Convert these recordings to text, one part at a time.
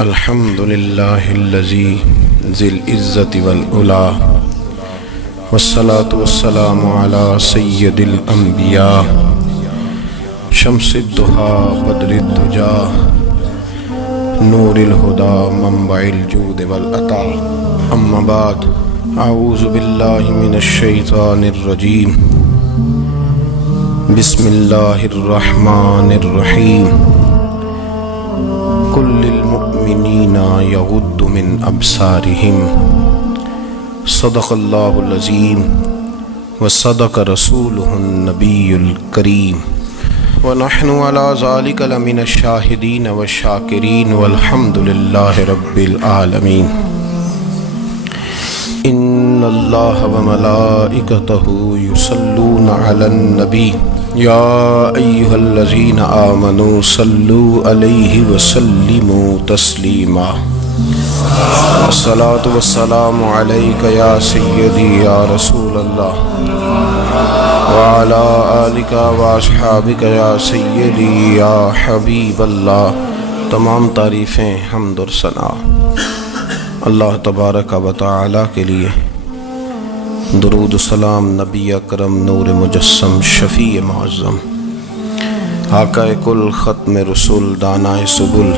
الحمد للہ الذی ذی العزت والعلا والصلاة والسلام علی سید الانبیاء شمس الضحیٰ بدر الدجا نور الہدا منبع الجود والعطا اما بعد اعوذ باللہ من الشیطان الرجیم بسم اللہ الرحمن الرحیم قل للمؤمنین یغضوا من ابصارهم صدق اللہ العظیم وصدق رسولہ النبی الکریم ونحن علی ذلک لمن الشاہدین والشاکرین والحمد للہ رب العالمین ان اللہ وملائکتہ یصلون علی النبی یا ایہا الذین آمنوا صلوا علیہ وسلموا تسلیما الصلاة والسلام علیک یا سیدی یا رسول اللہ وعلی آلک واصحابک یا سیدی یا حبیب اللہ۔ تمام تعریفیں حمد و ثنا اللہ تبارک و تعالی کے لیے، درود و سلام نبی اکرم نور مجسم شفیع معظم آقا کل ختم رسول دانائے سبل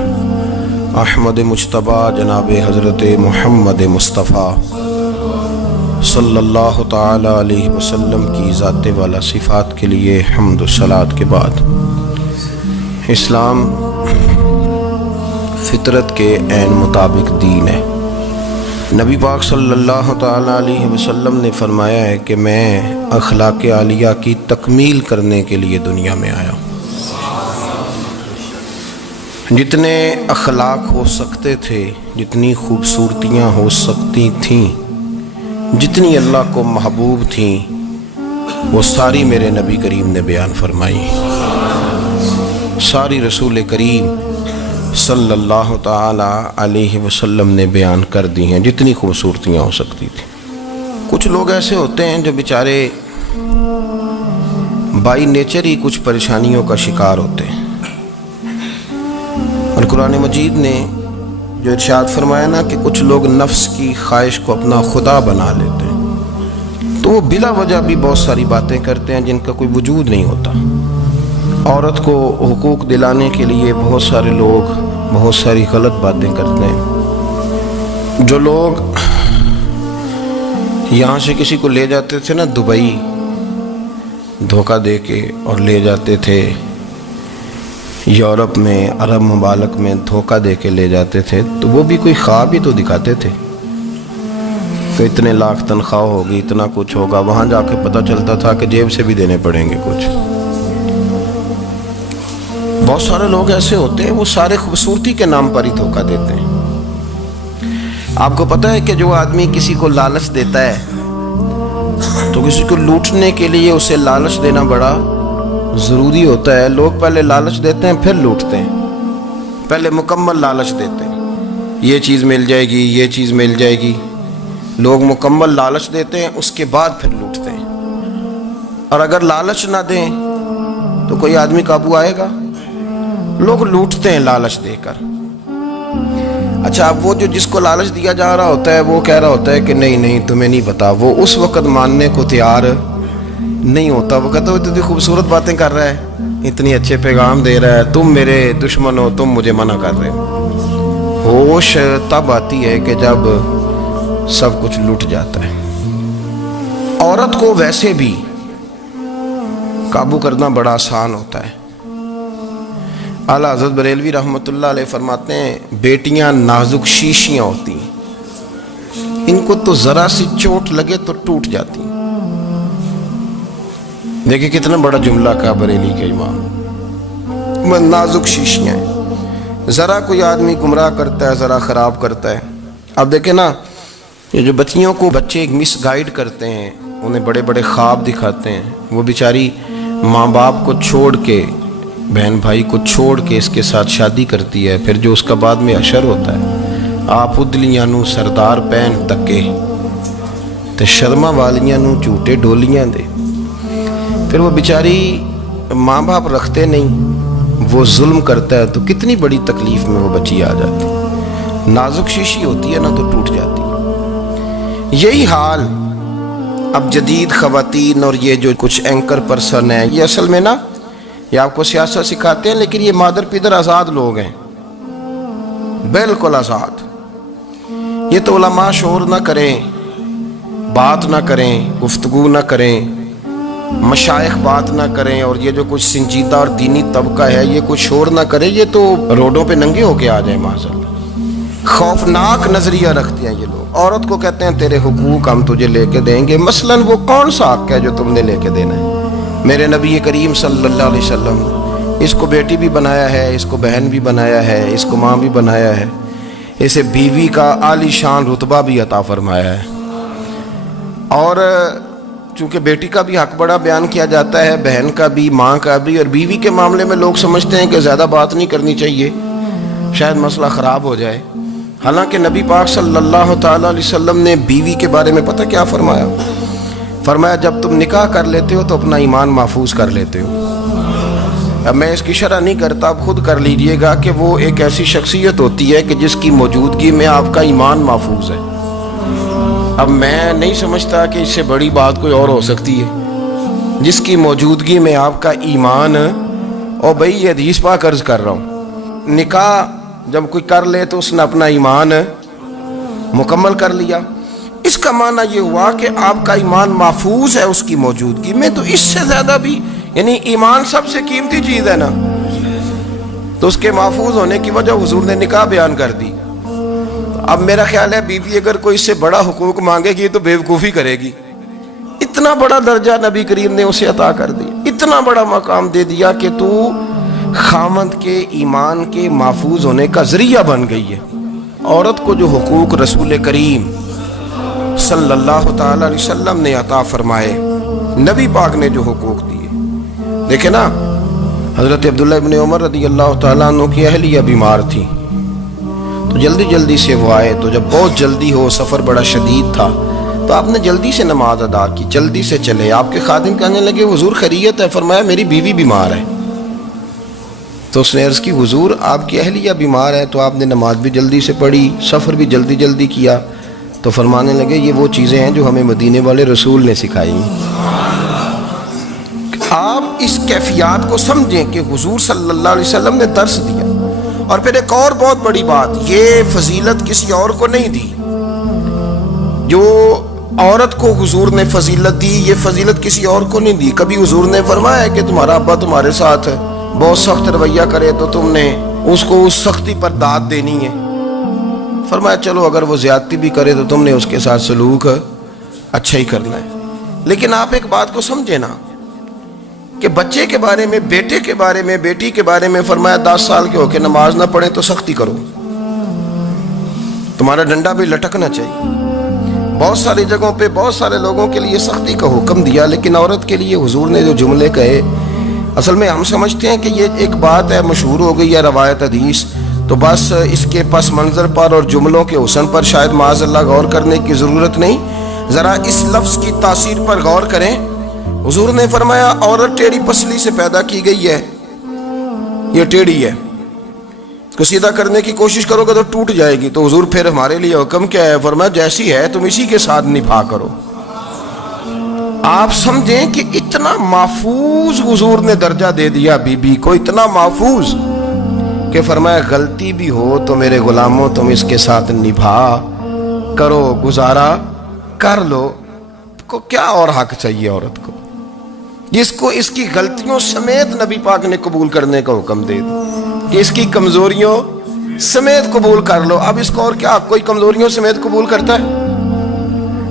احمد مجتبیٰ جناب حضرت محمد مصطفیٰ صلی اللہ تعالی علیہ وسلم کی ذات والا صفات کے لیے حمد و صلات کے بعد، اسلام فطرت کے عین مطابق دین ہے۔ نبی پاک صلی اللہ تعالی علیہ وسلم نے فرمایا ہے کہ میں اخلاق عالیہ کی تکمیل کرنے کے لیے دنیا میں آیا ہوں۔ جتنے اخلاق ہو سکتے تھے، جتنی خوبصورتیاں ہو سکتی تھیں، جتنی اللہ کو محبوب تھیں، وہ ساری میرے نبی کریم نے بیان فرمائی، ساری رسول کریم صلی اللہ تعالی علیہ وسلم نے بیان کر دی ہیں، جتنی خوبصورتیاں ہو سکتی تھیں۔ کچھ لوگ ایسے ہوتے ہیں جو بیچارے بائی نیچر ہی کچھ پریشانیوں کا شکار ہوتے ہیں، اور قرآن مجید نے جو ارشاد فرمایا نا کہ کچھ لوگ نفس کی خواہش کو اپنا خدا بنا لیتے ہیں، تو وہ بلا وجہ بھی بہت ساری باتیں کرتے ہیں جن کا کوئی وجود نہیں ہوتا۔ عورت کو حقوق دلانے کے لیے بہت سارے لوگ بہت ساری غلط باتیں کرتے ہیں۔ جو لوگ یہاں سے کسی کو لے جاتے تھے نا دبئی، دھوکہ دے کے اور لے جاتے تھے یورپ میں، عرب ممالک میں دھوکہ دے کے لے جاتے تھے، تو وہ بھی کوئی خواب ہی تو دکھاتے تھے کہ اتنے لاکھ تنخواہ ہوگی، اتنا کچھ ہوگا۔ وہاں جا کے پتہ چلتا تھا کہ جیب سے بھی دینے پڑیں گے کچھ۔ بہت سارے لوگ ایسے ہوتے ہیں، وہ سارے خوبصورتی کے نام پر ہی دھوکہ دیتے ہیں۔ آپ کو پتہ ہے کہ جو آدمی کسی کو لالچ دیتا ہے تو کسی کو لوٹنے کے لیے اسے لالچ دینا بڑا ضروری ہوتا ہے۔ لوگ پہلے لالچ دیتے ہیں پھر لوٹتے ہیں، پہلے مکمل لالچ دیتے ہیں، یہ چیز مل جائے گی، یہ چیز مل جائے گی۔ لوگ مکمل لالچ دیتے ہیں، اس کے بعد پھر لوٹتے ہیں۔ اور اگر لالچ نہ دیں تو کوئی آدمی قابو آئے گا؟ لوگ لوٹتے ہیں لالچ دے کر۔ اچھا، اب وہ جو جس کو لالچ دیا جا رہا ہوتا ہے وہ کہہ رہا ہوتا ہے کہ نہیں نہیں تمہیں نہیں پتا، وہ اس وقت ماننے کو تیار نہیں ہوتا۔ وہ کہتا ہے اتنی خوبصورت باتیں کر رہا ہے، اتنی اچھے پیغام دے رہا ہے، تم میرے دشمن ہو، تم مجھے منع کر رہے ہو۔ ہوش تب آتی ہے کہ جب سب کچھ لٹ جاتا ہے۔ عورت کو ویسے بھی قابو کرنا بڑا آسان ہوتا ہے۔ اعلیٰ حضرت بریلوی رحمۃ اللہ علیہ فرماتے ہیں بیٹیاں نازک شیشیاں ہوتی ہیں، ان کو تو ذرا سی چوٹ لگے تو ٹوٹ جاتی ہیں۔ دیکھیں کتنا بڑا جملہ کہا بریلی کے امام، نازک شیشیاں ہیں۔ ذرا کوئی آدمی گمراہ کرتا ہے، ذرا خراب کرتا ہے۔ اب دیکھیں نا، یہ جو بچیوں کو بچے مس گائیڈ کرتے ہیں، انہیں بڑے بڑے خواب دکھاتے ہیں، وہ بیچاری ماں باپ کو چھوڑ کے، بہن بھائی کو چھوڑ کے اس کے ساتھ شادی کرتی ہے، پھر جو اس کا بعد میں اشر ہوتا ہے، آپ ادلیاں نو سردار پہن تکے تے شرما والیاں نو جھوٹے ڈولیاں دے۔ پھر وہ بیچاری ماں باپ رکھتے نہیں، وہ ظلم کرتا ہے تو کتنی بڑی تکلیف میں وہ بچی آ جاتی۔ नाजुक शीशी होती है ना तो टूट जाती है। यही हाल अब जदीद ख़वातीन और ये जो कुछ एंकर पर्सन हैं, ये असल में ना ये आपको सियासत सिखाते हैं, लेकिन ये मादर पिदर आज़ाद लोग हैं, बिल्कुल आज़ाद। ये तो उलमा शोर ना करें, बात ना करें, गुफ्तगू ना करें, मशाइख बात ना करें, और ये जो कुछ संजीदा और दीनी तबका है ये कुछ शोर ना करे, ये तो रोडों पे नंगे होके आ जाए माज़अल्लाह। खौफनाक नज़रिया रखते हैं ये लोग। औरत को कहते हैं तेरे हुकूक हम तुझे लेके देंगे। मसलन वो कौन सा हक है जो तुमने लेके देना है? मेरे नबी करीम सल्लल्लाहु अलैहि वसल्लम इसको बेटी भी बनाया है, इसको बहन भी बनाया है, इसको माँ भी बनाया है, इसे बीवी का आलीशान रुतबा भी अता फरमाया है। और चूँकि बेटी का भी हक बड़ा बयान किया जाता है, बहन का भी, माँ का भी, और बीवी के मामले में लोग समझते हैं कि ज़्यादा बात नहीं करनी चाहिए, शायद मसला ख़राब हो जाए। हालांकि नबी पाक सल्लल्लाहु ताला अलैहि वसल्लम ने बीवी के बारे में पता क्या फरमाया? फरमाया जब तुम निकाह कर लेते हो तो अपना ईमान महफूज कर लेते हो। अब मैं इसकी शरह नहीं करता, आप खुद कर लीजिएगा कि वो एक ऐसी शख्सियत होती है कि जिसकी मौजूदगी में आपका ईमान महफूज है। अब मैं नहीं समझता कि इससे बड़ी बात कोई और हो सकती है, जिसकी मौजूदगी में आपका ईमान। और भाई ये हदीस पाक अर्ज कर रहा हूँ, निकाह जब कोई कर ले तो उसने अपना ईमान मुकम्मल कर लिया। इसका माना ये हुआ कि आपका ईमान महफूज है उसकी मौजूदगी में। तो इससे ज़्यादा भी, यानी ईमान सबसे कीमती चीज़ है ना, तो उसके महफूज होने की वजह हुजूर ने निकाह बयान कर दी। अब मेरा ख्याल है बीवी अगर कोई इससे बड़ा हुकूक मांगेगी तो बेवकूफ़ी करेगी। इतना बड़ा दर्जा नबी करीम ने उसे अता कर दिया, इतना बड़ा मकाम दे दिया कि तू खामद के ईमान के महफूज होने का ज़रिया बन गई है। औरत को जो हुकूक रसूल करीम सल्लल्लाहु ताला अलैहि वसल्लम ने अता फरमाए, नबी पाक ने जो हुकूक दिए, देखे ना, हज़रत अब्दुल्ला इब्न उमर रज़ी अल्लाह ताला अन्हु की अहलिया बीमार थी, तो जल्दी जल्दी से वो आए। तो जब बहुत जल्दी हो, सफ़र बड़ा शदीद था, तो आपने जल्दी से नमाज अदा की, जल्दी से चले। आपके खादिम कहने लगे हुजूर खैरियत है? फरमाया मेरी बीवी बीमार है। तो उसने अर्ज़ की हुजूर आपकी अहलिया बीमार है, तो आपने नमाज भी जल्दी से पढ़ी, सफ़र भी जल्दी जल्दी किया। तो फरमाने लगे ये वो चीज़ें हैं जो हमें मदीने वाले रसूल ने सिखाई। आप इस कैफियत को समझें कि हुजूर सल्लल्लाहु अलैहि वसल्लम ने दर्स दिया। और फिर एक और बहुत बड़ी बात, ये फजीलत किसी और को नहीं दी। जो औरत को हुजूर ने फजीलत दी, ये फजीलत किसी और को नहीं दी। कभी हुजूर ने फरमाया कि तुम्हारा अब्बा तुम्हारे साथ बहुत सख्त रवैया करे तो तुमने उसको उस सख्ती पर दाद देनी है। फरमाया चलो अगर वो ज्यादती भी करे तो तुमने उसके साथ सलूक अच्छा ही करना है। लेकिन आप एक बात को समझे ना कि बच्चे के बारे में, बेटे के बारे में, बेटी के बारे में फरमाया 10 साल के होके नमाज ना पढ़े तो सख्ती करो, तुम्हारा डंडा भी लटकना चाहिए। बहुत सारी जगहों पे बहुत सारे लोगों के लिए सख्ती का हुक्म दिया, लेकिन औरत के लिए हुजूर ने जो जुमले कहे, असल में हम समझते हैं कि ये एक बात है, मशहूर हो गई है रवायत हदीस, तो बस इसके पस मंज़र पर और जुमलों के हुस्न पर शायद माज़अल्लाह गौर करने की ज़रूरत नहीं। ज़रा इस लफ्ज़ की तासीर पर गौर करें। हुजूर ने फरमाया औरत टेढ़ी पसली से पैदा की गई है, ये टेढ़ी है, इसको सीधा करने की कोशिश करोगे तो टूट जाएगी। तो हुजूर फिर हमारे लिए हुक्म क्या है? फरमाया जैसी है तुम इसी के साथ निभा करो। आप समझें कि इतना महफूज हुजूर ने दर्जा दे दिया बीबी को, इतना महफूज कि फरमाया गलती भी हो तो मेरे गुलामों तुम इसके साथ निभा करो, गुजारा कर लो। को क्या और हक चाहिए औरत को, जिसको इसकी गलतियों समेत नबी पाक ने कबूल करने का हुक्म दे दिया कि इसकी कमजोरियों समेत कबूल कर लो। अब इसको और क्या, कोई कमजोरियों समेत कबूल करता है?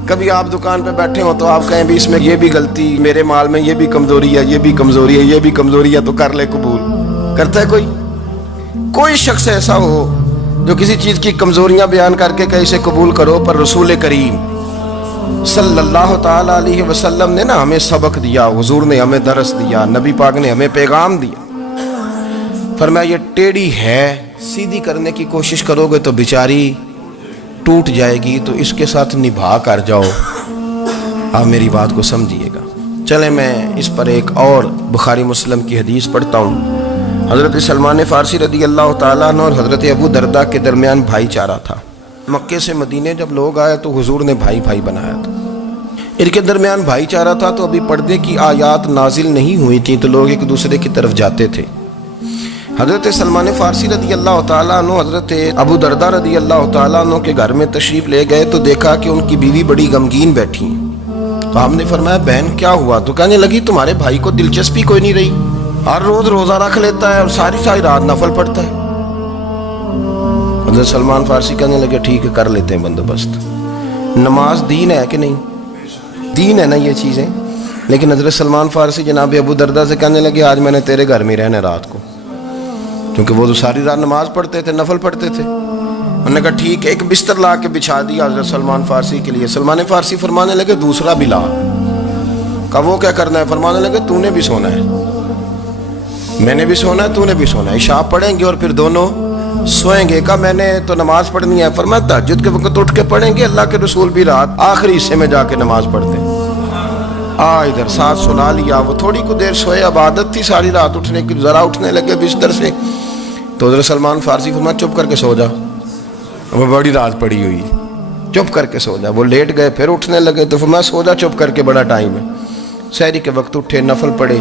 कभी आप दुकान पे बैठे हो तो आप कहें भी इसमें ये भी गलती, मेरे माल में ये भी कमजोरी है, ये भी कमजोरी है, ये भी कमजोरी है, तो कर ले कबूल। करता है कोई? कोई शख्स ऐसा हो जो किसी चीज की कमजोरियां बयान करके कहे इसे कबूल करो? पर रसूल करीम सल्लल्लाहु ताला अलैहि वसल्लम ने ना हमें सबक दिया, हुजूर ने हमें दरस दिया, नबी पाक ने हमें पैगाम दिया। फरमाया ये टेढ़ी है, सीधी करने की कोशिश करोगे तो बेचारी टूट जाएगी, तो इसके साथ निभा कर जाओ। आप मेरी बात को समझिएगा। चले मैं इस पर एक और बुखारी मुस्लिम की हदीस पढ़ता हूँ। حضرت سلمان فارسی رضی اللہ تعالیٰ عنہ اور حضرت ابو دردہ کے درمیان بھائی چارہ تھا. مکے سے مدینے جب لوگ آئے تو حضور نے بھائی بھائی بنایا تھا. ان کے درمیان بھائی چارہ تھا تو ابھی پردے کی آیات نازل نہیں ہوئی تھیں تو لوگ ایک دوسرے کی طرف جاتے تھے. حضرت سلمان فارسی رضی اللہ تعالیٰ عنہ حضرت ابو دردہ رضی اللہ تعالیٰ عنہ کے گھر میں تشریف لے گئے تو دیکھا کہ ان کی بیوی بڑی غمگین بیٹھی ہیں. تو ہم نے فرمایا بہن کیا ہوا؟ تو کہنے لگی تمہارے بھائی کو دلچسپی کوئی نہیں رہی, ہر روز روزہ رکھ لیتا ہے اور ساری ساری رات نفل پڑھتا ہے. حضرت سلمان فارسی کہنے لگے ٹھیک ہے کر لیتے ہیں بندوبست. نماز دین ہے کہ نہیں؟ دین ہے نا یہ چیزیں. لیکن حضرت سلمان فارسی جناب ابو دردہ سے کہنے لگے آج میں نے تیرے گھر میں رہنا رات کو, کیونکہ وہ تو ساری رات نماز پڑھتے تھے, نفل پڑھتے تھے. انہوں نے کہا ٹھیک ہے. ایک بستر لا کے بچھا دیا حضرت سلمان فارسی کے لیے. سلمان فارسی فرمانے لگے دوسرا بھی لا. کہا وہ کیا کرنا ہے؟ فرمانے لگے تو نے بھی سونا ہے, میں نے بھی سونا ہے, تو نے بھی سونا ہے. عشاء پڑھیں گے اور پھر دونوں سوئیں گے. کہا میں نے تو نماز پڑھنی ہے. فرمایا تہجد کے وقت اٹھ کے پڑھیں گے, اللہ کے رسول بھی رات آخری حصے میں جا کے نماز پڑھتے ہیں. ادھر ساتھ سنا لیا. وہ تھوڑی کو دیر سوئے, اب عادت تھی ساری رات اٹھنے کی, ذرا اٹھنے لگے بستر سے تو حضرت سلمان فارسی فرمایا چپ کر کے سو جا, وہ بڑی رات پڑی ہوئی, چپ کر کے سو جا. وہ لیٹ گئے, پھر اٹھنے لگے تو فرمایا سو جا چپ کر کے, بڑا ٹائم ہے. سحری کے وقت اٹھے, نفل پڑھے.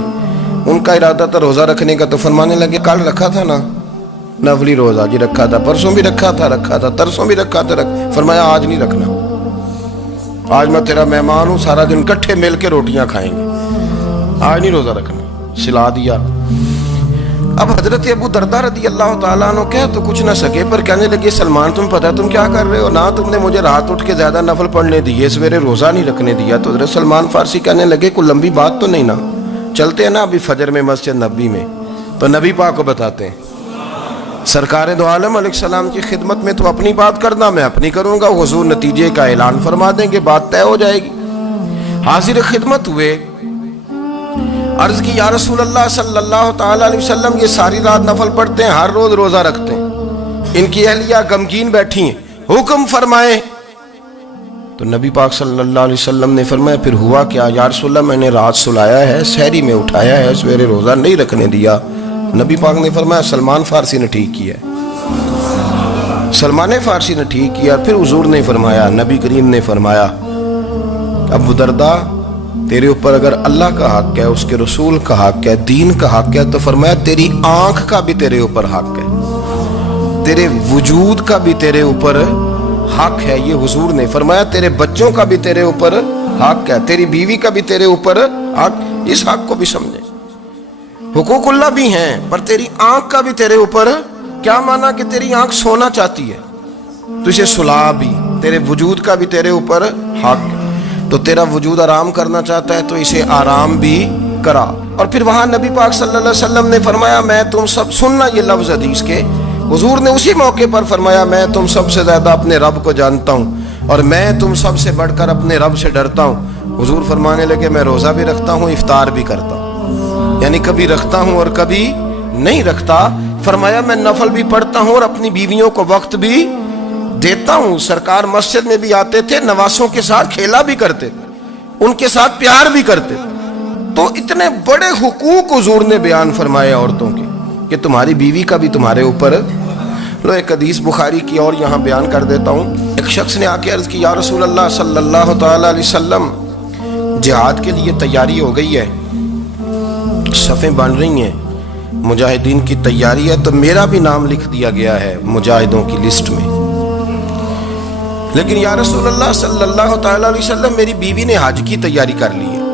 ان کا ارادہ تھا روزہ رکھنے کا, تو فرمانے لگے کل رکھا تھا نا نفلی روزہ؟ جی رکھا تھا. پرسوں بھی رکھا تھا, ترسوں بھی رکھا تھا. فرمایا آج نہیں رکھنا, آج میں تیرا مہمان ہوں, سارا دن کٹھے مل کے روٹیاں کھائیں گے, آج نہیں روزہ رکھنا. سلا دیا. اب حضرت ابو دردہ رضی اللہ تعالیٰ عنہ کہہ تو کچھ نہ سکے, پر کہنے لگے سلمان تم پتہ تم کیا کر رہے ہو, نہ تم نے مجھے رات اٹھ کے زیادہ نفل پڑھنے دیے, سویرے روزہ نہیں رکھنے دیا. تو حضرت سلمان فارسی کہنے لگے کوئی لمبی بات تو نہیں نا, چلتے ہیں نا ابھی فجر میں مسجد نبی میں, تو نبی پاک کو بتاتے ہیں. سرکار دو عالم علیہ السلام کی خدمت میں تو اپنی بات کرنا, میں اپنی کروں گا. حضور نتیجے کا اعلان فرما دیں گے, بات طے ہو جائے گی. حاضر خدمت ہوئے, عرض کی یا رسول اللہ صلی اللہ تعالیٰ علیہ وسلم یہ ساری رات نفل پڑھتے ہیں, ہر روز روزہ رکھتے ہیں, ان کی اہلیہ غمگین بیٹھی ہیں, حکم فرمائیں. تو نبی پاک صلی اللہ علیہ وسلم نے فرمایا پھر ہوا کیا؟ یا رسول اللہ میں نے رات سلایا ہے, سحری میں اٹھایا ہے, سویرے روزہ نہیں رکھنے دیا. نبی پاک نے فرمایا سلمان فارسی نے ٹھیک کیا, سلمان فارسی نے ٹھیک کیا. پھر حضور نے فرمایا, نبی کریم نے فرمایا ابو دردہ تیرے اوپر اگر اللہ کا حق ہے, اس کے رسول کا حق ہے, دین کا حق ہے, تو فرمایا تیری آنکھ کا بھی تیرے اوپر حق ہے, تیرے وجود کا بھی تیرے اوپر حق ہے. یہ حضور نے فرمایا تیرے بچوں کا بھی تیرے اوپر حق ہے, تیری بیوی کا بھی تیرے اوپر حق. اس حق کو بھی سمجھے, حقوق اللہ بھی ہیں, پر تیری آنکھ کا بھی تیرے اوپر. کیا مانا کہ تیری آنکھ سونا چاہتی ہے تو اسے سلا بھی, تیرے وجود کا بھی تیرے اوپر حق. تو تیرا وجود آرام کرنا چاہتا ہے تو اسے آرام بھی کرا. اور پھر وہاں نبی پاک صلی اللہ علیہ وسلم نے فرمایا میں تم سب, سننا یہ لفظ حدیث کے, حضور نے اسی موقع پر فرمایا میں تم سب سے زیادہ اپنے رب کو جانتا ہوں اور میں تم سب سے بڑھ کر اپنے رب سے ڈرتا ہوں. حضور فرمانے لگے میں روزہ بھی رکھتا ہوں, افطار بھی کرتا ہوں, یعنی کبھی رکھتا ہوں اور کبھی نہیں رکھتا. فرمایا میں نفل بھی پڑھتا ہوں اور اپنی بیویوں کو وقت بھی دیتا ہوں. سرکار مسجد میں بھی آتے تھے, نواسوں کے ساتھ کھیلا بھی کرتے تھے, ان کے ساتھ پیار بھی کرتے تھے. تو اتنے بڑے حقوق حضور نے بیان فرمائے عورتوں کے کہ تمہاری بیوی کا بھی تمہارے اوپر. لو ایک حدیث بخاری کی اور یہاں بیان کر دیتا ہوں. ایک شخص نے آ کے عرض کی یا رسول اللہ صلی اللہ تعالی علیہ وسلم جہاد کے لیے تیاری ہو گئی ہے, صفیں بن رہی ہیں, مجاہدین کی تیاری ہے, تو میرا بھی نام لکھ دیا گیا ہے مجاہدوں کی لسٹ میں, لیکن یا رسول اللہ صلی اللہ تعالی علیہ وسلم میری بیوی نے حج کی تیاری کر لی ہے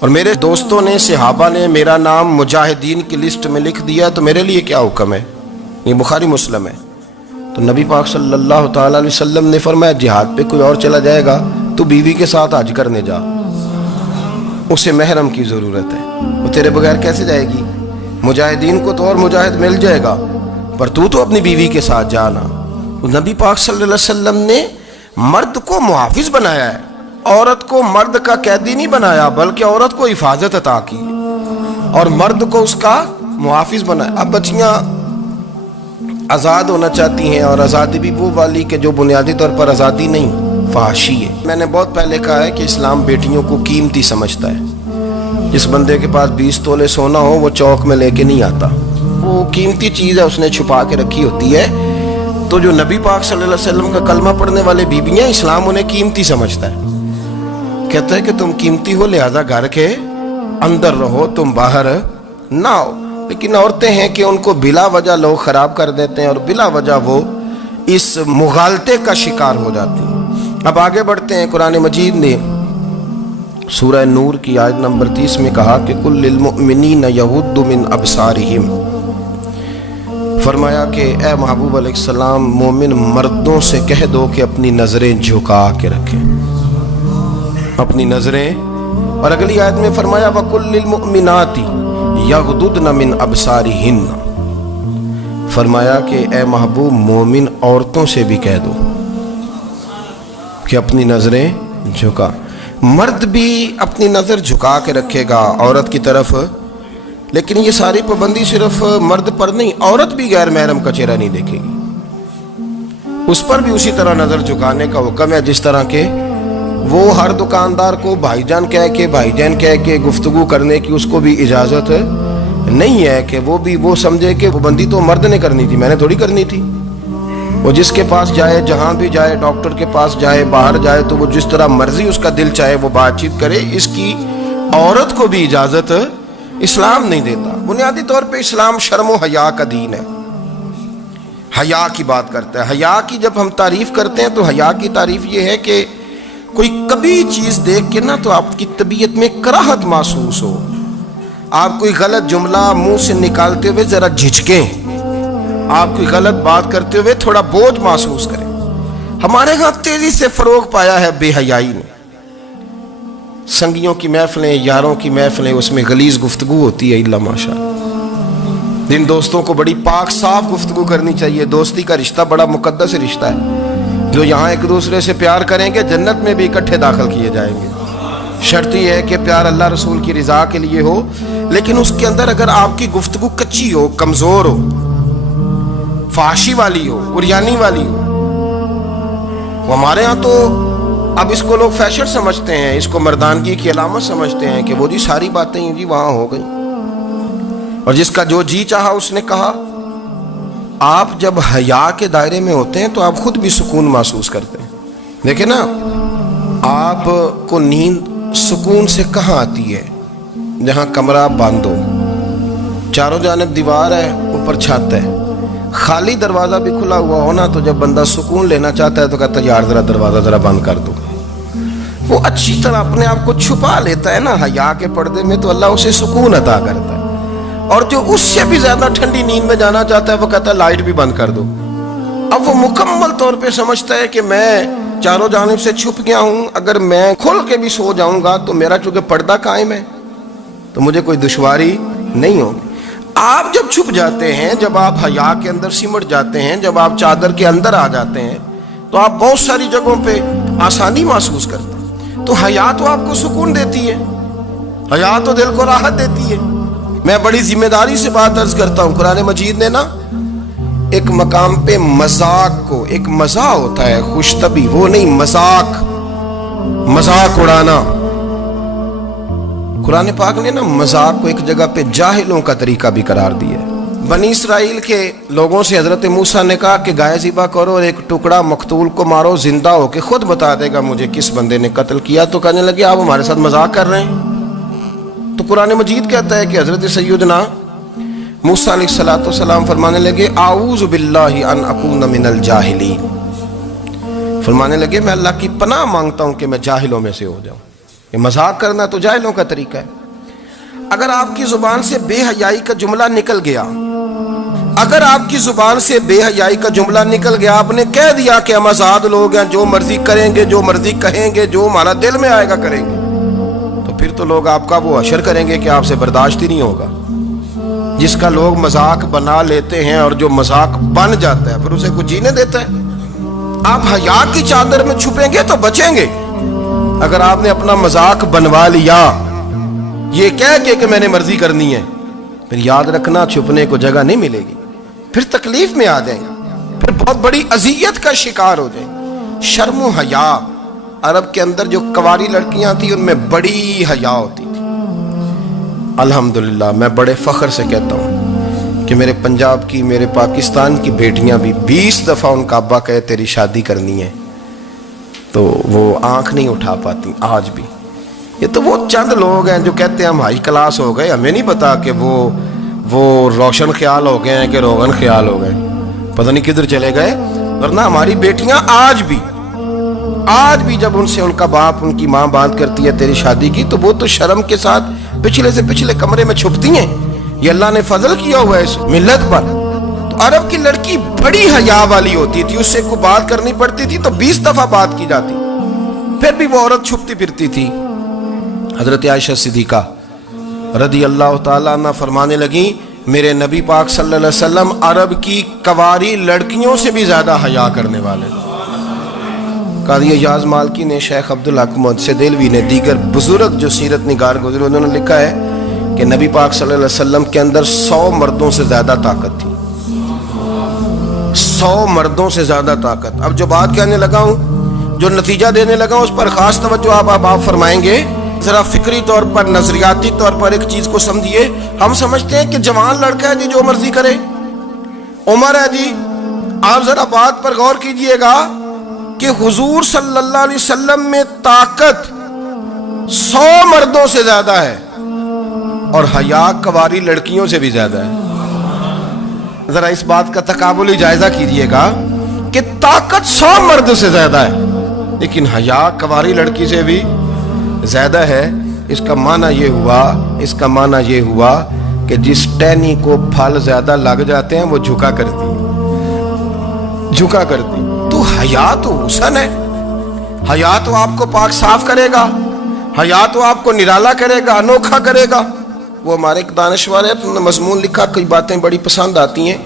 اور میرے دوستوں نے, صحابہ نے میرا نام مجاہدین کی لسٹ میں لکھ دیا, تو میرے لیے کیا حکم ہے؟ یہ بخاری مسلم ہے. تو نبی پاک صلی اللہ تعالی علیہ وسلم نے فرمایا جہاد پہ کوئی اور چلا جائے گا تو بیوی کے ساتھ حج کرنے جا, اسے محرم کی ضرورت ہے, وہ تیرے بغیر کیسے جائے گی؟ مجاہدین کو تو اور مجاہد مل جائے گا, پر تو اپنی بیوی کے ساتھ جانا. نبی پاک صلی اللہ علیہ وسلم نے مرد کو محافظ بنایا ہے, عورت کو مرد کا قیدی نہیں بنایا, بلکہ عورت کو حفاظت عطا کی اور مرد کو اس کا محافظ بنایا. اب بچیاں آزاد ہونا چاہتی ہیں, اور آزادی بھی وہ والی کہ جو بنیادی طور پر آزادی نہیں, فحاشی ہے. میں نے بہت پہلے کہا ہے کہ اسلام بیٹیوں کو قیمتی سمجھتا ہے. जिस बंदे के पास 20 तोले सोना हो वो चौक में लेके नहीं आता, वो कीमती चीज़ है, उसने छुपा के रखी होती है। तो जो नबी पाक सल्लल्लाहु अलैहि वसल्लम का कलमा पढ़ने वाले बीबियाँ, इस्लाम उन्हें कीमती समझता है। कहता है कि तुम कीमती हो, लिहाजा घर के अंदर रहो, तुम बाहर ना हो। लेकिन औरतें हैं कि उनको बिला वजह लोग ख़राब कर देते हैं और बिला वजह वो इस मुगालते का शिकार हो जाती हैं। अब आगे बढ़ते हैं। कुरान मजीद ने सूरह नूर की आयत नंबर 30 में कहा कि कुल लिल मुमिनीना यगुद्दु मिन अबसारिहिम, फरमाया कि ए महबूब अलैहिस्सलाम मोमिन मर्दों से कह दो कि अपनी नज़रें झुका के रखें, अपनी नज़रें। और अगली आयत में फरमाया वकुल लिल मुमिनाती यगुद्दुन मिन अबसारिहिन्ना, फरमाया कि ए महबूब मोमिन औरतों से भी कह दो कि अपनी नज़रें झुका। मर्द भी अपनी नज़र झुका के रखेगा औरत की तरफ, लेकिन ये सारी पाबंदी सिर्फ मर्द पर नहीं, औरत भी गैर महरम का चेहरा नहीं देखेगी, उस पर भी उसी तरह नज़र झुकाने का हुक्म है जिस तरह के वो हर दुकानदार को भाईजान कह के गुफ्तगू करने की उसको भी इजाज़त नहीं है कि वो भी वो समझे कि पाबंदी तो मर्द ने करनी थी, मैंने थोड़ी करनी थी। वो जिसके पास जाए, जहाँ भी जाए, डॉक्टर के पास जाए, बाहर जाए, तो वो जिस तरह मर्जी उसका दिल चाहे वो बातचीत करे, इसकी औरत को भी इजाज़त इस्लाम नहीं देता। बुनियादी तौर पे इस्लाम शर्म व हया का दीन है, हया की बात करता है। हया की जब हम तारीफ़ करते हैं तो हया की तारीफ़ ये है कि कोई कभी चीज़ देख के ना तो आपकी तबीयत में कराहत महसूस हो, आप कोई गलत जुमला मुंह से निकालते हुए ज़रा झिझकें, आप कोई गलत बात करते हुए थोड़ा बोझ महसूस करें। हमारे यहाँ तेज़ी से फ़रोग पाया है बेहयाई ने। संगियों की महफिलें, यारों की महफिलें, उसमें गलीज़ गुफ्तगू होती है, इल्ला माशाअल्लाह। जिन दोस्तों को बड़ी पाक साफ गुफ्तगू करनी चाहिए, दोस्ती का रिश्ता बड़ा मुकद्दस रिश्ता है, जो यहाँ एक दूसरे से प्यार करेंगे जन्नत में भी इकट्ठे दाखिल किए जाएंगे। शर्त यह है कि प्यार अल्लाह रसूल की रज़ा के लिए हो, लेकिन उसके अंदर अगर आपकी गुफ्तगू कच्ची हो, कमज़ोर हो, फाशी वाली हो, उरियानी वाली हो। वो हमारे यहाँ तो अब इसको लोग फैशन समझते हैं, इसको मर्दानगी की अलामत समझते हैं कि वो जी सारी बातें जी वहाँ हो गई और जिसका जो जी चाहा उसने कहा। आप जब हया के दायरे में होते हैं तो आप खुद भी सुकून महसूस करते हैं। देखिए ना, आपको नींद सुकून से कहाँ आती है? जहाँ कमरा बंद हो, चारों जानिब दीवार है, ऊपर छत है, खाली दरवाज़ा भी खुला हुआ हो ना, तो जब बंदा सुकून लेना चाहता है तो कहता है यार ज़रा दरवाज़ा ज़रा बंद कर दो। वो अच्छी तरह अपने आप को छुपा लेता है ना हया के पर्दे में, तो अल्लाह उसे सुकून अता करता है। और जो उससे भी ज़्यादा ठंडी नींद में जाना चाहता है वो कहता है लाइट भी बंद कर दो। अब वो मुकम्मल तौर पे समझता है कि मैं चारों जानिब से छुप गया हूँ, अगर मैं खुल के भी सो जाऊँगा तो मेरा चूँकि पर्दा कायम है तो मुझे कोई दुश्वारी नहीं होगी। आप जब छुप जाते हैं, जब आप हया के अंदर सिमट जाते हैं, जब आप चादर के अंदर आ जाते हैं, तो आप बहुत सारी जगहों पे आसानी महसूस करते हैं। तो हया तो आपको सुकून देती है, हया तो दिल को राहत देती है। मैं बड़ी जिम्मेदारी से बात अर्ज करता हूँ, कुरान मजीद ने ना एक मकाम पे मजाक को, एक मजा होता है खुशतबी, वो नहीं मजाक, मजाक उड़ाना। कुरान पाक ने ना मजाक को एक जगह पे जाहिलों का तरीका भी करार दिया है। बनी इसराइल के लोगों से हजरत मूसा ने कहा कि गाय ज़िबा करो और एक टुकड़ा मकतूल को मारो, जिंदा होके खुद बता देगा मुझे किस बंदे ने कत्ल किया। तो कहने लगे आप हमारे साथ मजाक कर रहे हैं। तो कुरान मजीद कहता है कि हजरत सैयदना मूसा अलैहिस्सलाम फरमाने लगे आऊज़ु बिल्लाहि अन अकून मिनल जाहिलीन, फरमाने लगे मैं अल्लाह की पनाह मांगता हूँ कि मैं जाहिलों में से हो जाऊँ। ये मजाक करना तो जाहिलों का तरीका है। अगर आपकी जुबान से बेहयाई का जुमला निकल गया, अगर आपकी जुबान से बेहयाई का जुमला निकल गया, आपने कह दिया कि हम आजाद लोग हैं, जो मर्जी करेंगे, जो मर्जी कहेंगे, जो हमारा दिल में आएगा करेंगे, तो फिर तो लोग आपका वो हशर करेंगे कि आपसे बर्दाश्त ही नहीं होगा। जिसका लोग मजाक बना लेते हैं और जो मजाक बन जाता है फिर उसे कुछ जीने देता है। आप हया की चादर में छुपेंगे तो बचेंगे। अगर आपने अपना मजाक बनवा लिया ये कह के कि मैंने मर्जी करनी है, फिर याद रखना छुपने को जगह नहीं मिलेगी, फिर तकलीफ में आ जाएंगे, फिर बहुत बड़ी अजियत का शिकार हो जाएंगे। शर्म व हया, अरब के अंदर जो कवारी लड़कियां थी उनमें बड़ी हया होती थी। अल्हम्दुलिल्लाह मैं बड़े फ़ख्र से कहता हूँ कि मेरे पंजाब की, मेरे पाकिस्तान की बेटियां भी 20 दफ़ा उनका अब्बा कहे तेरी शादी करनी है तो वो आंख नहीं उठा पाती आज भी। ये तो वो चंद लोग हैं जो कहते हैं हम हाई क्लास हो गए, हमें नहीं पता कि वो रोशन ख्याल हो गए हैं कि रोगन ख्याल हो गए, पता नहीं किधर चले गए। वरना हमारी बेटियां आज भी जब उनसे उनका बाप, उनकी माँ बात करती है तेरी शादी की, तो वो तो शर्म के साथ पिछले से पिछले कमरे में छुपती हैं। ये अल्लाह ने फजल किया हुआ है इस मिल्लत पर। तो अरब की लड़की बड़ी हया वाली होती थी, उससे को बात करनी पड़ती थी तो 20 दफा बात की जाती, फिर भी वो औरत छुपती फिरती थी। हजरत आयशा सिद्दीका रदी अल्लाह ताला अन्हा फरमाने लगी, मेरे नबी पाक सल्लल्लाहु अलैहि वसल्लम अरब की कवारी लड़कियों से भी ज्यादा हया करने वाले। कादी एजाज मालकी ने, शेख अब्दुल हक मुहद्दिस देलवी ने, दीगर बुजुर्ग जो सीरत निगार गुजरे, उन्होंने लिखा है कि नबी पाक सल्लल्लाहु अलैहि वसल्लम के अंदर 100 मर्दों से ज्यादा ताकत थी, 100 मर्दों से ज्यादा ताकत। अब जो बात कहने लगा हूं, जो नतीजा देने लगा हूं, उस पर खास तवज्जो आप फरमाएंगे। जरा फिक्री तौर पर, नजरियाती तौर पर एक चीज को समझिए। हम समझते हैं कि जवान लड़का है जी जो मर्जी करे, उम्र है जी। आप जरा बात पर गौर कीजिएगा कि हुजूर सल्लल्लाहु अलैहि वसल्लम में ताकत 100 मर्दों से ज्यादा है और हया कवारी लड़कियों से भी ज्यादा है। जरा इस बात का तकाबुली जायजा कीजिएगा कि ताकत 100 मर्द से ज्यादा है लेकिन हया कवारी लड़की से भी ज्यादा है। इसका माना ये हुआ कि जिस टहनी को फल ज्यादा लग जाते हैं वो झुका करती। तो हया तो हुस्न है, हया तो आपको पाक साफ करेगा, हया तो आपको निराला करेगा, अनोखा करेगा। वो हमारे एक दानिशवर है, उन्होंने मजमून लिखा, कई बातें बड़ी पसंद आती हैं।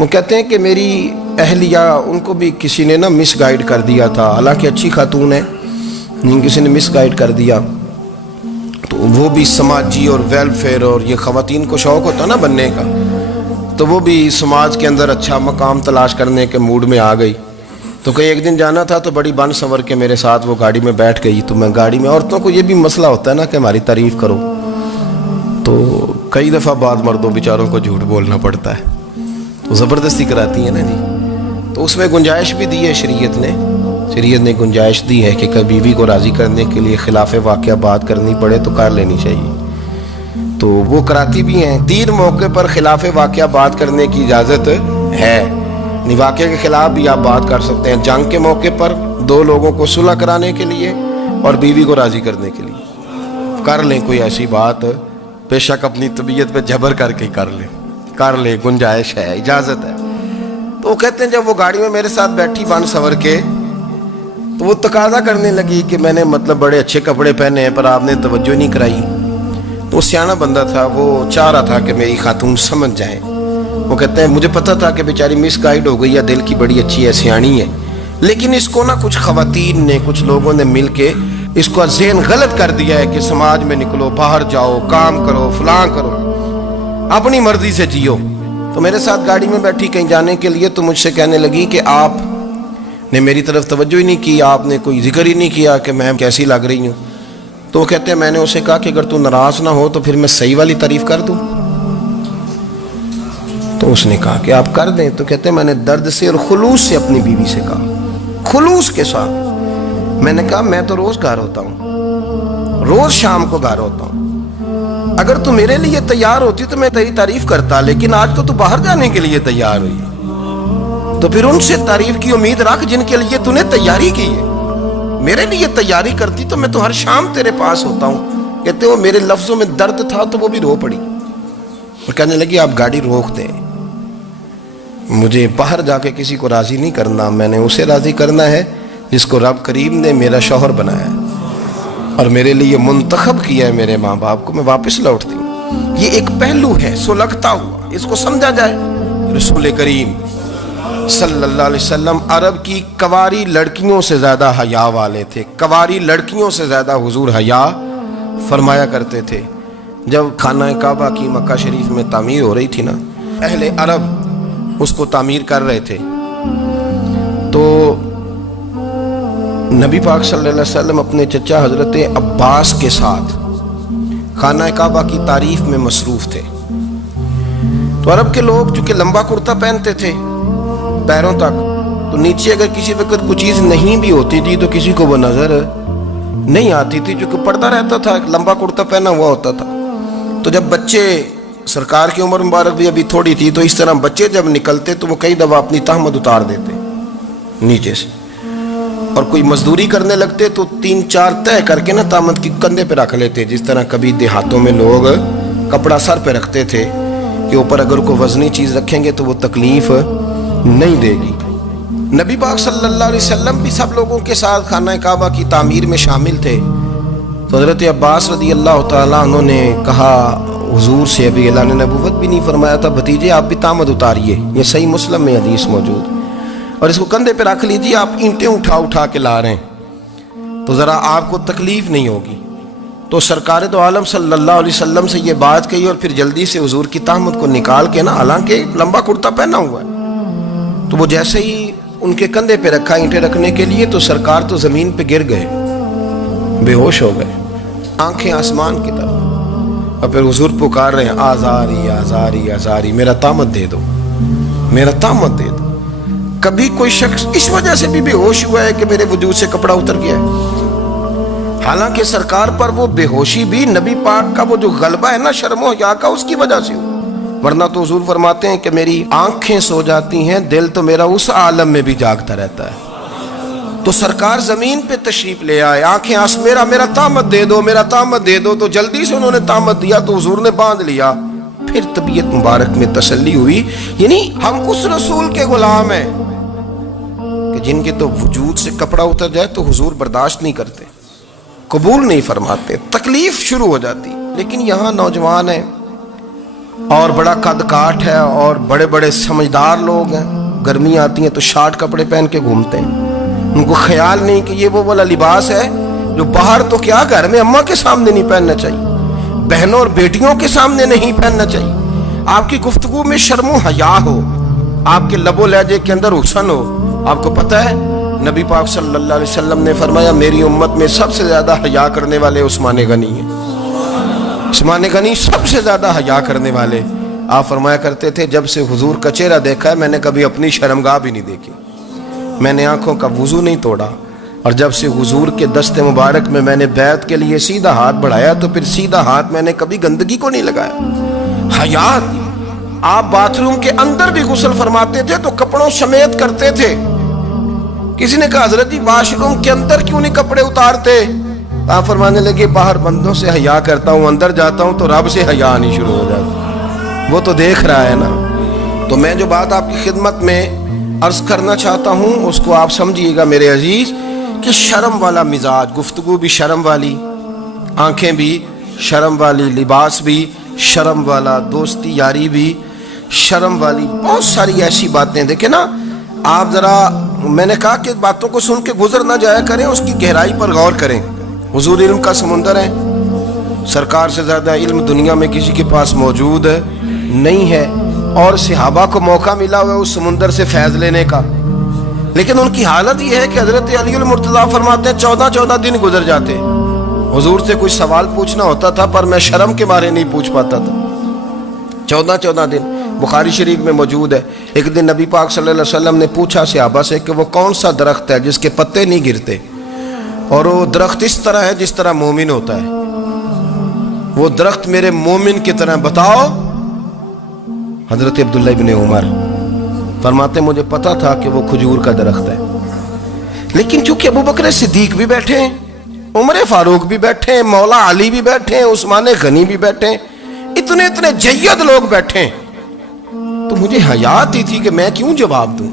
वो कहते हैं कि मेरी अहलिया, उनको भी किसी ने ना मिस गाइड कर दिया था, हालांकि अच्छी खातून है, किसी ने मिस गाइड कर दिया। तो वो भी समाजी और वेलफेयर और ये ख़वातीन को शौक़ होता ना बनने का, तो वो भी समाज के अंदर अच्छा मकाम तलाश करने के मूड में आ गई। तो कई एक दिन जाना था तो बड़ी बन संवर के मेरे साथ वो गाड़ी में बैठ गई। तो मैं गाड़ी में, औरतों को ये भी मसला होता है ना कि हमारी तारीफ़ करो, तो कई दफ़ा बाद मर्दों बेचारों को झूठ बोलना पड़ता है, तो ज़बरदस्ती कराती है ना जी। तो उसमें गुंजाइश भी दी है शरीयत ने गुंजाइश दी है कि कभी बीवी को राज़ी करने के लिए खिलाफ वाक़या बात करनी पड़े तो कर लेनी चाहिए। तो वो कराती भी हैं। 3 मौके पर खिलाफ वाक़या बात करने की इजाज़त है। वाक़े के खिलाफ भी आप बात कर सकते हैं। जंग के मौके पर 2 लोगों को सुलह कराने के लिए और बीवी को राज़ी करने के लिए कर लें कोई ऐसी बात, बेशक अपनी तबीयत पे जबर करके कर ले, गुंजाइश है, इजाज़त है। तो वो कहते हैं जब वो गाड़ी में मेरे साथ बैठी बन संवर के, तो वो तकाजा करने लगी कि मैंने मतलब बड़े अच्छे कपड़े पहने हैं पर आपने तवज्जो नहीं कराई। तो सियाना बंदा था, वो चाह रहा था कि मेरी खातून समझ जाए। वो कहते हैं मुझे पता था कि बेचारी मिस गाइड हो गई है, दिल की बड़ी अच्छी है, सियानी है, लेकिन इसको ना कुछ खवातीन ने, कुछ लोगों ने मिल के इसको ज़हन गलत कर दिया है कि समाज में निकलो, बाहर जाओ, काम करो, फलां करो, अपनी मर्जी से जियो। तो मेरे साथ गाड़ी में बैठी कहीं जाने के लिए, तो मुझसे कहने लगी कि आप ने मेरी तरफ तवज्जो ही नहीं की, आपने कोई जिक्र ही नहीं किया कि मैं कैसी लग रही हूँ। तो वो कहते हैं मैंने उसे कहा कि अगर तू नाराज़ ना हो तो फिर मैं सही वाली तारीफ़ कर दूँ। तो उसने कहा कि आप कर दें। तो कहते हैं मैंने दर्द से और खुलूस से अपनी बीवी से कहा, खुलूस के साथ मैंने कहा मैं तो रोज़ घर होता हूँ, रोज़ शाम को घर होता हूँ, अगर तू मेरे लिए तैयार होती तो मैं तेरी तारीफ़ करता, लेकिन आज तो तू बाहर जाने के लिए तैयार हुई, तो फिर उनसे तारीफ की उम्मीद रख जिनके लिए तूने तैयारी की है। मेरे लिए तैयारी करती तो मैं तो हर शाम तेरे पास होता हूँ। कहते हो मेरे लफ्जों में दर्द था तो वो भी रो पड़ी और कहने लगी आप गाड़ी रोक दें, मुझे बाहर जाके किसी को राजी नहीं करना, मैंने उसे राजी करना है जिसको रब करीम ने मेरा शौहर बनाया और मेरे लिए मुंतखब किया है मेरे माँ बाप को। मैं वापस लौटती हूँ। ये एक पहलू है सुलगता हुआ, इसको समझा जाए। रसूल करीम सल्लल्लाहु अलैहि वसल्लम अरब की कवारी लड़कियों से ज्यादा हया वाले थे। कवारी लड़कियों से ज्यादा हुजूर हया फरमाया करते थे। जब खाना काबा की मक्का शरीफ में तामीर हो रही थी ना, अहले अरब उसको तामीर कर रहे थे, तो नबी पाक सल्लल्लाहु अलैहि वसल्लम अपने चचा हजरत अब्बास के साथ خانہ کعبہ کی تعریف میں مصروف تھے. تو عرب کے لوگ چونکہ لمبا کرتا پہنتے تھے پیروں تک، تو نیچے اگر کسی وقت کوئی چیز نہیں بھی ہوتی تھی تو کسی کو وہ نظر نہیں آتی تھی، چونکہ پردہ رہتا تھا، لمبا کرتا پہنا ہوا ہوتا تھا. تو جب بچے، سرکار کی عمر مبارک بھی ابھی تھوڑی تھی، تو اس طرح بچے جب نکلتے تو وہ کئی دفعہ اپنی تہمت اتار دیتے نیچے سے، اور کوئی مزدوری کرنے لگتے تو 3-4 طے کر کے نا تہمت کی کندھے پہ رکھ لیتے. جس طرح کبھی دیہاتوں میں لوگ کپڑا سر پہ رکھتے تھے کہ اوپر اگر کوئی وزنی چیز رکھیں گے تو وہ تکلیف نہیں دے گی. نبی پاک صلی اللہ علیہ وسلم بھی سب لوگوں کے ساتھ خانہ کعبہ کی تعمیر میں شامل تھے. تو حضرت عباس رضی اللہ تعالیٰ عنہ نے کہا حضور سے، ابھی اللہ نے نبوت بھی نہیں فرمایا تھا، بھتیجے آپ بھی تہمت اتاریے، یہ صحیح مسلم میں حدیث موجود، اور اس کو کندھے پہ رکھ لیجیے، آپ اینٹیں اٹھا کے لا رہے ہیں تو ذرا آپ کو تکلیف نہیں ہوگی. تو سرکار دو عالم صلی اللہ علیہ وسلم سے یہ بات کہی، اور پھر جلدی سے حضور کی تہمت کو نکال کے نا، حالانکہ لمبا کرتا پہنا ہوا ہے، تو وہ جیسے ہی ان کے کندھے پہ رکھا اینٹیں رکھنے کے لیے، تو سرکار تو زمین پہ گر گئے، بے ہوش ہو گئے، آنکھیں آسمان کی طرف، اور پھر حضور پکار رہے ہیں آزاری آزاری آزاری، میرا تہمت دے دو، میرا تہمت دے دو. کبھی کوئی شخص اس وجہ سے بھی بے ہوش ہوا ہے کہ میرے وجود سے کپڑا اتر گیا ہے؟ حالانکہ سرکار پر وہ بے ہوشی بھی نبی پاک کا وہ جو غلبہ ہے نا شرم و حیا کا، اس کی وجہ سے ہو. ورنہ تو حضور فرماتے ہیں کہ میری آنکھیں سو جاتی ہیں، دل تو میرا اس عالم میں بھی جاگتا رہتا ہے. تو سرکار زمین پہ تشریف لے آئے، آنکھیں میرا تہمت دے دو، میرا تہمت دے دو. تو جلدی سے انہوں نے تہمت دیا تو حضور نے باندھ لیا. پھر طبیعت مبارک میں تسلی ہوئی. یعنی ہم اس رسول کے غلام ہیں کہ جن کے تو وجود سے کپڑا اتر جائے تو حضور برداشت نہیں کرتے، قبول نہیں فرماتے، تکلیف شروع ہو جاتی. لیکن یہاں نوجوان ہیں اور بڑا قد کاٹ ہے اور بڑے بڑے سمجھدار لوگ ہیں، گرمی آتی ہیں تو شارٹ کپڑے پہن کے گھومتے ہیں. ان کو خیال نہیں کہ یہ وہ والا لباس ہے جو باہر تو کیا گھر میں اماں کے سامنے نہیں پہننا چاہیے، بہنوں اور بیٹیوں کے سامنے نہیں پہننا چاہیے. آپ کی گفتگو میں شرم و حیا ہو، آپ کے لب و لہجے کے اندر حسن ہو. آپ کو پتہ ہے نبی پاک صلی اللہ علیہ وسلم نے فرمایا میری امت میں سب سے زیادہ حیا کرنے والے عثمان غنی ہیں. عثمان غنی سب سے زیادہ حیا کرنے والے. آپ فرمایا کرتے تھے جب سے حضور کا چہرہ دیکھا ہے میں نے کبھی اپنی شرمگاہ بھی نہیں دیکھی، میں نے آنکھوں کا وضو نہیں توڑا، اور جب سے حضور کے دست مبارک میں نے بیعت کے لیے سیدھا ہاتھ بڑھایا تو پھر سیدھا ہاتھ میں نے کبھی گندگی کو نہیں لگایا. حیات. آپ باتھ روم کے اندر بھی غسل فرماتے تھے تو کپڑوں سمیت کرتے تھے. کسی نے کہا حضرت جی واش روم کے اندر کیوں نہیں کپڑے اتارتے؟ آپ فرمانے لگے باہر بندوں سے حیا کرتا ہوں، اندر جاتا ہوں تو رب سے حیا نہیں شروع ہو جاتی، وہ تو دیکھ رہا ہے نا. تو میں جو بات آپ کی خدمت میں عرض کرنا چاہتا ہوں اس کو آپ سمجھیے گا میرے عزیز، کہ شرم والا مزاج، گفتگو بھی شرم والی، آنکھیں بھی شرم والی، لباس بھی شرم والا، دوستی یاری بھی شرم والی، بہت ساری ایسی باتیں. دیکھیں نا آپ ذرا، میں نے کہا کہ باتوں کو سن کے گزر نہ جایا کریں، اس کی گہرائی پر غور کریں. حضور علم کا سمندر ہے، سرکار سے زیادہ علم دنیا میں کسی کے پاس موجود نہیں ہے، اور صحابہ کو موقع ملا ہوا ہے اس سمندر سے فیض لینے کا. لیکن ان کی حالت یہ ہے کہ حضرت علی المرتضیٰ فرماتے ہیں 14 دن گزر جاتے، حضور سے کوئی سوال پوچھنا ہوتا تھا پر میں شرم کے بارے نہیں پوچھ پاتا تھا. 14 دن بخاری شریف میں موجود ہے. ایک دن نبی پاک صلی اللہ علیہ وسلم نے پوچھا صحابہ سے کہ وہ کون سا درخت ہے جس کے پتے نہیں گرتے، اور وہ درخت اس طرح ہے جس طرح مومن ہوتا ہے، وہ درخت میرے مومن کی طرح بتاؤ. حضرت عبداللہ ابن عمر فرماتے مجھے پتا تھا کہ وہ کھجور کا درخت ہے، لیکن چونکہ ابو بکر صدیق بھی بیٹھے ہیں، عمر فاروق بھی بیٹھے ہیں، مولا علی بھی بیٹھے ہیں، عثمان غنی بھی بیٹھے ہیں، اتنے جید لوگ بیٹھے ہیں، تو مجھے حیا آتی تھی کہ میں کیوں جواب دوں.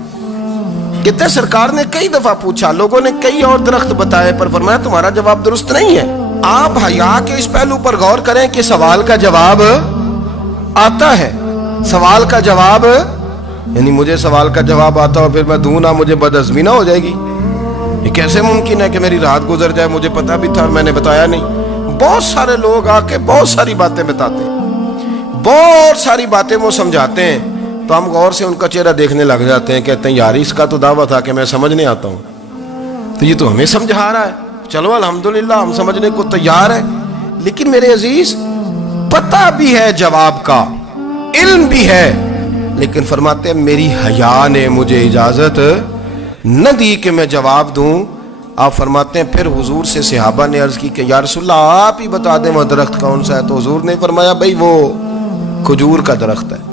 کہتے سرکار نے کئی دفعہ پوچھا، لوگوں نے کئی اور درخت بتائے، پر فرمایا تمہارا جواب درست نہیں ہے. آپ حیا کے اس پہلو پر غور کریں کہ سوال کا جواب آتا ہے، سوال کا جواب، یعنی مجھے سوال کا جواب آتا اور پھر میں دوں نہ، مجھے بدعزمی نہ ہو جائے گی. یہ کیسے ممکن ہے کہ میری رات گزر جائے، مجھے پتا بھی تھا اور میں نے بتایا نہیں. بہت سارے لوگ آ کے بہت ساری باتیں بتاتے ہیں، بہت ساری باتیں وہ سمجھاتے ہیں، تو ہم غور سے ان کا چہرہ دیکھنے لگ جاتے ہیں، کہتے ہیں یار اس کا تو دعویٰ تھا کہ میں سمجھنے آتا ہوں، تو یہ تو ہمیں سمجھا رہا ہے، چلو الحمدللہ ہم سمجھنے کو تیار ہیں. لیکن میرے عزیز पता भी है जवाब का, इल्म भी है, लेकिन फरमाते हैं मेरी हया ने मुझे इजाजत न दी कि मैं जवाब दूं। आप फरमाते हैं फिर हुजूर से सहाबा ने अर्ज की कि या रसूलल्लाह आप ही बता दें वो दरख्त कौन सा है। तो हुजूर ने फरमाया भाई वो खजूर का दरख्त है।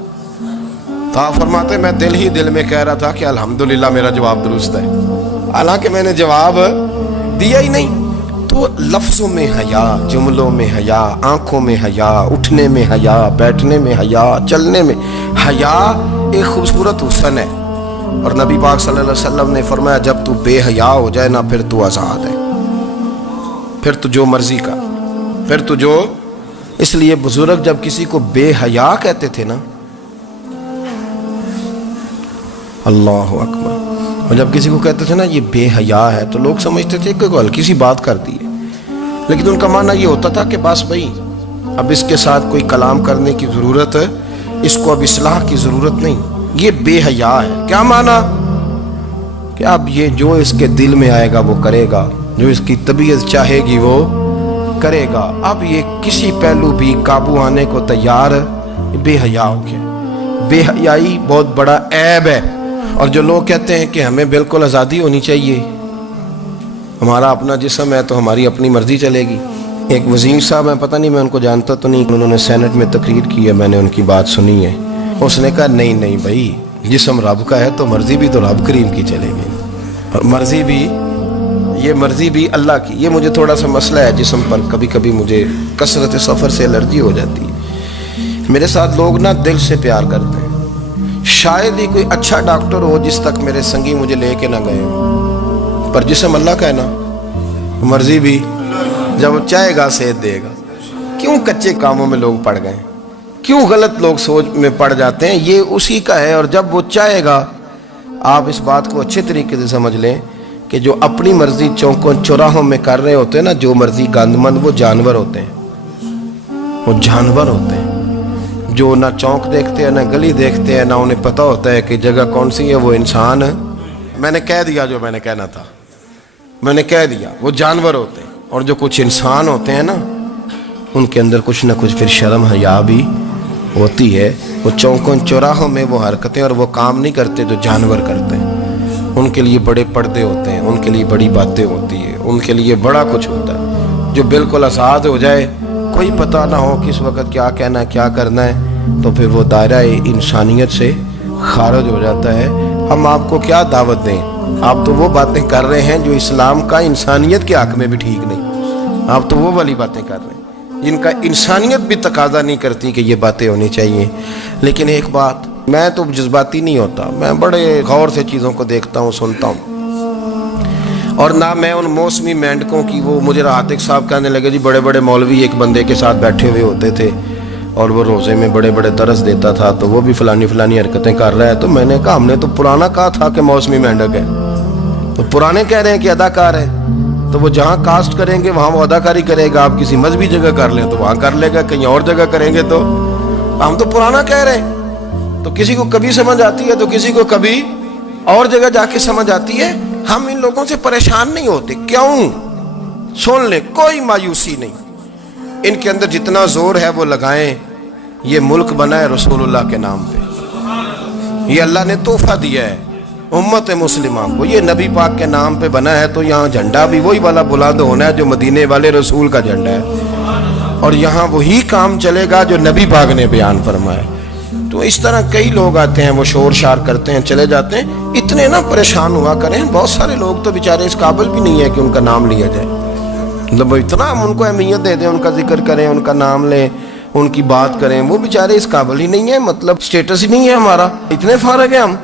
तो आप फरमाते हैं मैं दिल ही दिल में कह रहा था कि अल्हम्दुलिल्लाह मेरा जवाब दुरुस्त है, हालांकि मैंने जवाब दिया ही नहीं। तो लफ्ज़ों में हया, जुमलों में हया, आंखों में हया, उठने में हया, बैठने में हया, चलने में हया एक खूबसूरत हुस्न है। और नबी पाक सल्लल्लाहु अलैहि वसल्लम ने फरमाया जब तू बेहया हो जाए ना फिर तू आज़ाद है, फिर तू जो मर्जी का, फिर तू जो। इसलिए बुजुर्ग जब किसी को बेहया कहते थे ना, अल्लाह अकबर, और जब किसी को कहते थे ना ये बेहया है तो लोग समझते थे कि हल्की सी बात कर दी है, लेकिन उनका मानना ये होता था कि बस भाई अब इसके साथ कोई कलाम करने की ज़रूरत है, इसको अब इस्लाह की ज़रूरत नहीं, ये बेहया है। क्या माना कि अब ये जो इसके दिल में आएगा वो करेगा, जो इसकी तबीयत चाहेगी वो करेगा, अब ये किसी पहलू भी काबू आने को तैयार बेहया हो गया। बेहयाई बहुत बड़ा ऐब है। और जो लोग कहते हैं कि हमें बिल्कुल आज़ादी होनी चाहिए, हमारा अपना जिस्म है तो हमारी अपनी मर्जी चलेगी। एक वज़ीर साहब हैं, पता नहीं मैं उनको जानता तो नहीं, उन्होंने सेनेट में तकरीर की है, मैंने उनकी बात सुनी है। उसने कहा नहीं नहीं भाई, जिस्म रब का है तो मर्जी भी तो रब करीम की चलेगी, और मर्जी भी ये मर्जी भी अल्लाह की। ये मुझे थोड़ा सा मसला है जिस्म पर, कभी कभी मुझे कसरत सफ़र से एलर्जी हो जाती है। मेरे साथ लोग ना दिल से प्यार करते हैं, शायद ही कोई अच्छा डॉक्टर हो जिस तक मेरे संगी मुझे लेके ना गए हो, पर जिस्म अल्लाह का है ना, मर्जी भी जब वो चाहेगा सेहत देगा। क्यों कच्चे कामों में लोग पड़ गए, क्यों गलत लोग सोच में पड़ जाते हैं, ये उसी का है। और जब वो चाहेगा, आप इस बात को अच्छे तरीके से समझ लें कि जो अपनी मर्जी चौकों चौराहों में कर रहे होते हैं ना, जो मर्जी गंदमंद, वो जानवर होते हैं, वो जानवर होते हैं जो ना चौक देखते हैं, ना गली देखते हैं, ना उन्हें पता होता है कि जगह कौन सी है। वो इंसान, मैंने कह दिया जो मैंने कहना था, मैंने कह दिया, वो जानवर होते हैं। और जो कुछ इंसान होते हैं ना, उनके अंदर कुछ ना कुछ फिर शर्म हया भी होती है। वो चौकों चौराहों में वो हरकतें और वो काम नहीं करते जो जानवर करते हैं। उनके लिए बड़े पर्दे होते हैं, उनके लिए बड़ी बातें होती है, उनके लिए बड़ा कुछ होता है। जो बिल्कुल आज़ाद हो जाए, कोई पता ना हो किस वक़्त क्या कहना है, क्या करना है, तो फिर वो दायरा इंसानियत से खारिज हो जाता है। हम आपको क्या दावत दें, आप तो वो बातें कर रहे हैं जो इस्लाम का इंसानियत के हक़ में भी ठीक नहीं। आप तो वो वाली बातें कर रहे हैं जिनका इंसानियत भी तकाजा नहीं करती कि ये बातें होनी चाहिए। लेकिन एक बात, मैं तो जज्बाती नहीं होता, मैं बड़े गौर से चीज़ों को देखता हूँ, सुनता हूँ। और ना मैं उन मौसमी मेंढकों की, वो मुझे राहत साहब कहने लगे जी बड़े बड़े मौलवी एक बंदे के साथ बैठे हुए होते थे और वो रोज़े में बड़े बड़े दरस देता था, तो वो भी फलानी फलानी हरकतें कर रहा है। तो मैंने कहा हमने तो पुराना कहा था कि मौसमी मेंढक है, तो पुराने कह रहे हैं कि अदाकार है, तो वो जहाँ कास्ट करेंगे वहाँ वो अदाकारी करेगा। आप किसी मजहबी जगह कर लें तो वहाँ कर लेगा, कहीं और जगह करेंगे तो हम तो पुराना कह रहे हैं। तो किसी को कभी समझ आती है तो किसी को कभी और जगह जाके समझ आती है। हम इन लोगों से परेशान नहीं होते, क्यों? सुन ले, कोई मायूसी नहीं, इनके अंदर जितना जोर है वो लगाएं। ये मुल्क बना है रसूलुल्लाह के नाम पे, ये अल्लाह ने तोहफा दिया है उम्मत मुस्लिमा को, ये नबी पाक के नाम पे बना है। तो यहाँ झंडा भी वही वाला बुलंद होना है जो मदीने वाले रसूल का झंडा है, और यहाँ वही काम चलेगा जो नबी पाक ने बयान फरमाया। तो इस तरह कई लोग आते हैं, वो शोर शार करते हैं, चले जाते हैं। इतने ना परेशान हुआ करें, बहुत सारे लोग तो बेचारे इस काबिल भी नहीं है कि उनका नाम लिया जाए। मतलब इतना हम उनको अहमियत दे दें, उनका जिक्र करें, उनका नाम लें, उनकी बात करें, वो बेचारे इस काबिल ही नहीं है, मतलब स्टेटस ही नहीं है हमारा। इतने फारग हैं हम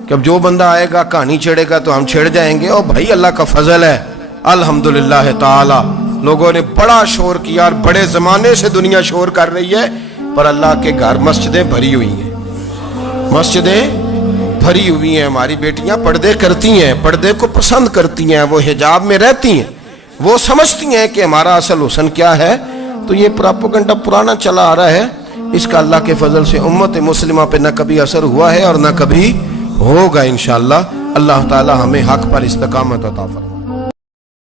कि अब जो बंदा आएगा कहानी छेड़ेगा तो हम छेड़ जाएंगे। और भाई अल्लाह का फजल है, अल्हम्दुलिल्लाह ताला, लोगों ने बड़ा शोर किया और बड़े ज़माने से दुनिया शोर कर रही है, पर अल्लाह के घर मस्जिदें भरी हुई हैं, मस्जिदें भरी हुई हैं। हमारी बेटियां पर्दे करती हैं, पर्दे को पसंद करती हैं, वो हिजाब में रहती हैं, वो समझती हैं कि हमारा असल हुस्न क्या है। तो ये प्रोपेगेंडा पुराना चला आ रहा है, इसका अल्लाह के फजल से उम्मत मुस्लिमा पे न कभी असर हुआ है और न कभी होगा इंशाअल्लाह। अल्लाह ताला हमें हक पर इस्तकामत अता फरमाए।